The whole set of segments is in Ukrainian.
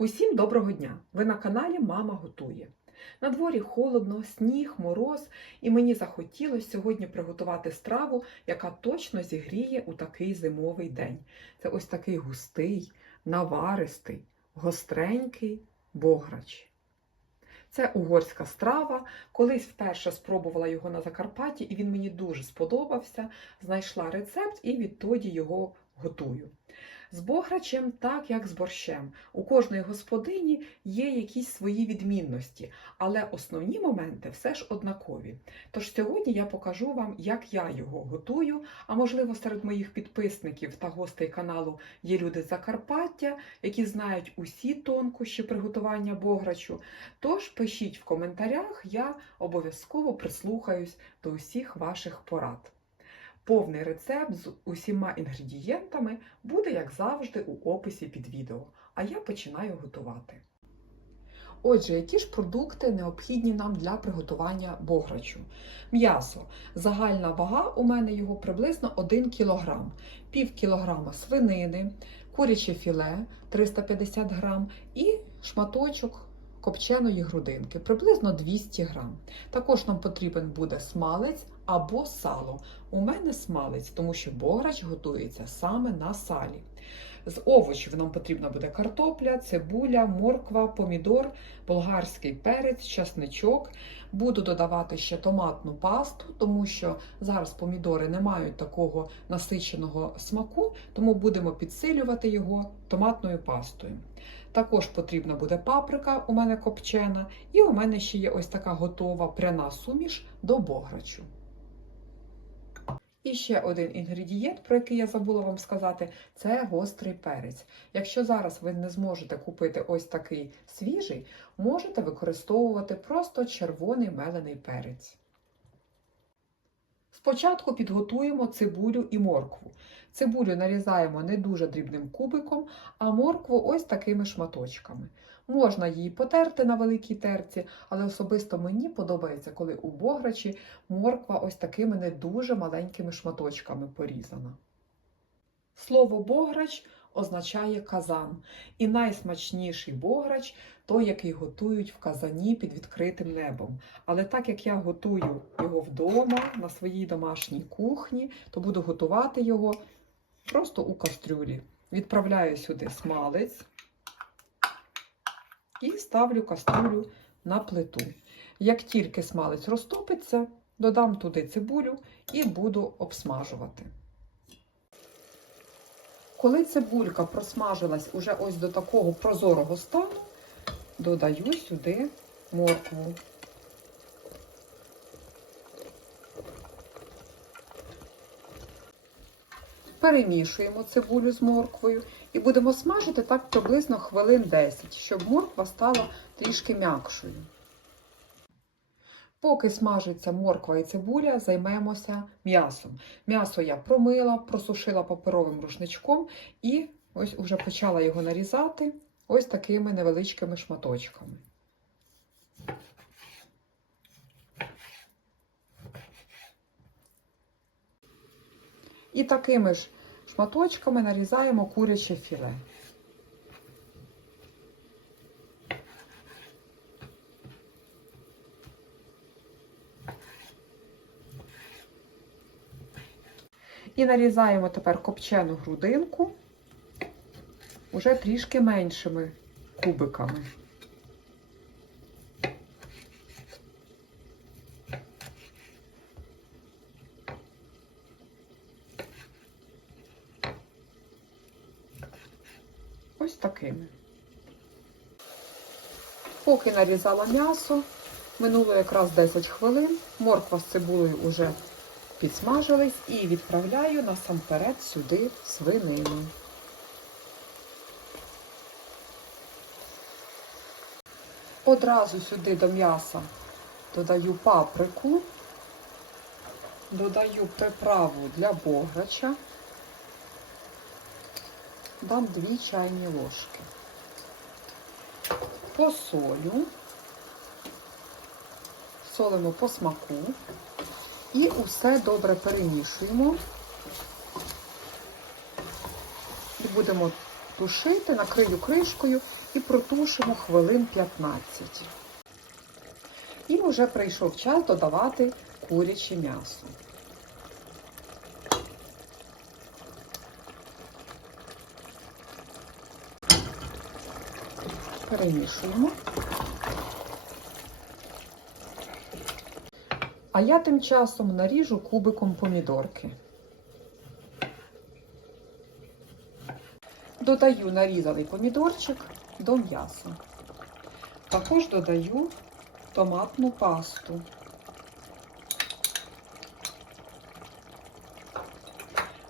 Усім доброго дня! Ви на каналі Мама готує. На дворі холодно, сніг, мороз, і мені захотілося сьогодні приготувати страву, яка точно зігріє у такий зимовий день. Це ось такий густий, наваристий, гостренький бограч. Це угорська страва. Колись вперше спробувала його на Закарпатті, і він мені дуже сподобався. Знайшла рецепт і відтоді його готую. З бограчем, так як з борщем. У кожної господині є якісь свої відмінності, але основні моменти все ж однакові. Тож сьогодні я покажу вам, як я його готую. А можливо, серед моїх підписників та гостей каналу є люди Закарпаття, які знають усі тонкощі приготування бограчу. Тож пишіть в коментарях, я обов'язково прислухаюсь до усіх ваших порад. Повний рецепт з усіма інгредієнтами буде, як завжди, у описі під відео. А я починаю готувати. Отже, які ж продукти необхідні нам для приготування бограчу? М'ясо. Загальна вага у мене його приблизно 1 кг, пів кілограма свинини, куряче філе 350 г і шматочок копченої грудинки, приблизно 200 г. Також нам потрібен буде смалець або сало. У мене смалець, тому що бограч готується саме на салі. З овочів нам потрібна буде картопля, цибуля, морква, помідор, болгарський перець, часничок. Буду додавати ще томатну пасту, тому що зараз помідори не мають такого насиченого смаку, тому будемо підсилювати його томатною пастою. Також потрібна буде паприка, у мене копчена, і у мене ще є ось така готова пряна суміш до бограчу. І ще один інгредієнт, про який я забула вам сказати, це гострий перець. Якщо зараз ви не зможете купити ось такий свіжий, можете використовувати просто червоний мелений перець. Спочатку підготуємо цибулю і моркву. Цибулю нарізаємо не дуже дрібним кубиком, а моркву ось такими шматочками. Можна її потерти на великій терці, але особисто мені подобається, коли у бограчі морква ось такими не дуже маленькими шматочками порізана. Слово бограч означає казан, і найсмачніший бограч той, який готують в казані під відкритим небом. Але так як я готую його вдома на своїй домашній кухні, то буду готувати його просто у кастрюлі. Відправляю сюди смалець і ставлю кастрюлю на плиту. Як тільки смалець розтопиться, додам туди цибулю і буду обсмажувати. Коли цибулька просмажилась уже ось до такого прозорого стану, додаю сюди моркву. Перемішуємо цибулю з морквою і будемо смажити так приблизно хвилин 10, щоб морква стала трішки м'якшою. Поки смажиться морква і цибуля, займемося м'ясом. М'ясо я промила, просушила паперовим рушничком і ось уже почала його нарізати ось такими невеличкими шматочками. І такими ж шматочками нарізаємо куряче філе. І нарізаємо тепер копчену грудинку уже трішки меншими кубиками. Ось такими. Поки нарізала м'ясо, минуло якраз 10 хвилин, морква з цибулею вже підсмажились і відправляю насамперед сюди свинину. Одразу сюди до м'яса додаю паприку, додаю приправу для бограча, дам 2 чайні ложки. Посолю, солимо по смаку. І усе добре перемішуємо. І будемо тушити, накрию кришкою і протушимо хвилин 15. І вже прийшов час додавати куряче м'ясо. Перемішуємо. А я тим часом наріжу кубиком помідорки. Додаю нарізаний помідорчик до м'яса. Також додаю томатну пасту.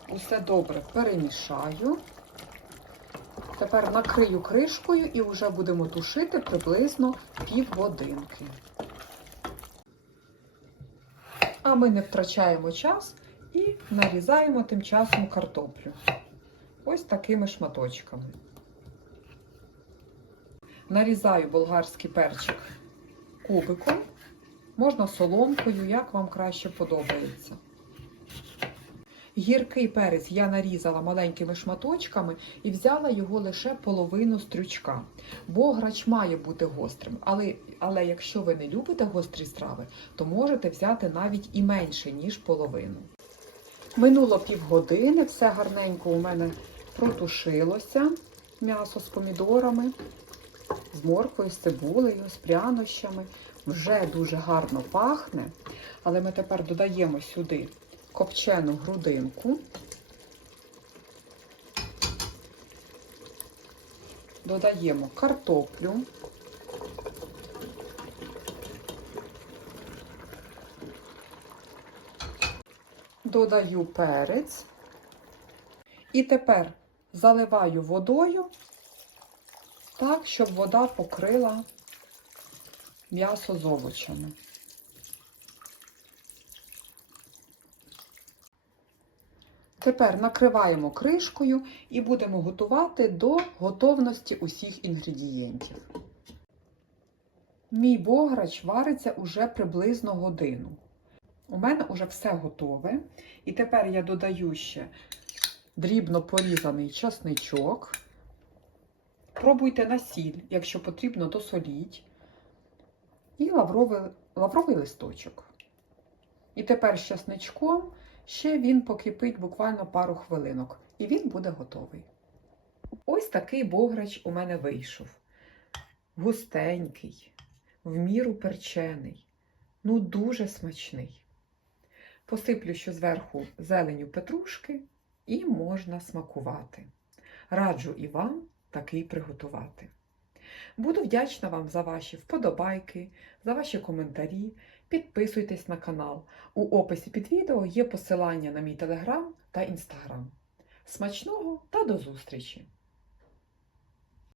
Усе добре перемішаю. Тепер накрию кришкою і вже будемо тушити приблизно півгодинки. А ми не втрачаємо час і нарізаємо тим часом картоплю. Ось такими шматочками. Нарізаю болгарський перчик кубиком, можна соломкою, як вам краще подобається. Гіркий перець я нарізала маленькими шматочками і взяла його лише половину стрючка. Бо грач має бути гострим. Але, але якщо ви не любите гострі страви, то можете взяти навіть і менше, ніж половину. Минуло півгодини, все гарненько у мене протушилося. М'ясо з помідорами, з морквою, з цибулею, з прянощами. Вже дуже гарно пахне. Але ми тепер додаємо сюди копчену грудинку. Додаємо картоплю. Додаю перець. І тепер заливаю водою так, щоб вода покрила м'ясо з овочами. Тепер накриваємо кришкою і будемо готувати до готовності усіх інгредієнтів. Мій бограч вариться уже приблизно годину. У мене вже все готове. І тепер я додаю ще дрібно порізаний часничок. Пробуйте на сіль, якщо потрібно, досоліть. І лавровий, лавровий листочок. І тепер з часничком ще він покипить буквально пару хвилинок, і він буде готовий. Ось такий бограч у мене вийшов. Густенький, в міру перчений, ну дуже смачний. Посиплю ще зверху зеленю петрушки і можна смакувати. Раджу і вам такий приготувати. Буду вдячна вам за ваші вподобайки, за ваші коментарі. Підписуйтесь на канал. У описі під відео є посилання на мій телеграм та інстаграм. Смачного та до зустрічі!